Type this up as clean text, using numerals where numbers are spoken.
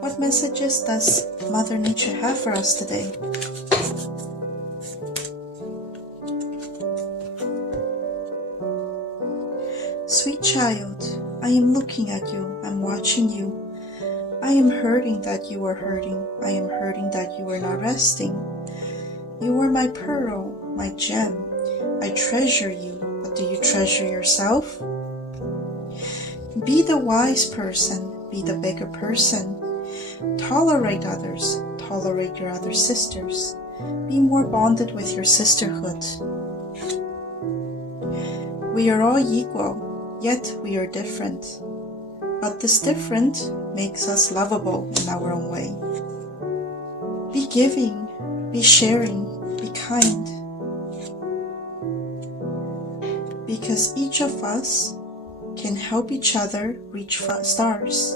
What messages does Mother Nature have for us today? Sweet child, I am looking at you, I'm watching you. I am hurting that you are hurting. I am hurting that you are not resting. You are my pearl, my gem. I treasure you, but do you treasure yourself? Be the wise person, be the bigger person. Tolerate others, tolerate your other sisters. Be more bonded with your sisterhood. We are all equal, yet we are different. But this different makes us lovable in our own way. Be giving, be sharing, be kind. Because each of us can help each other reach stars.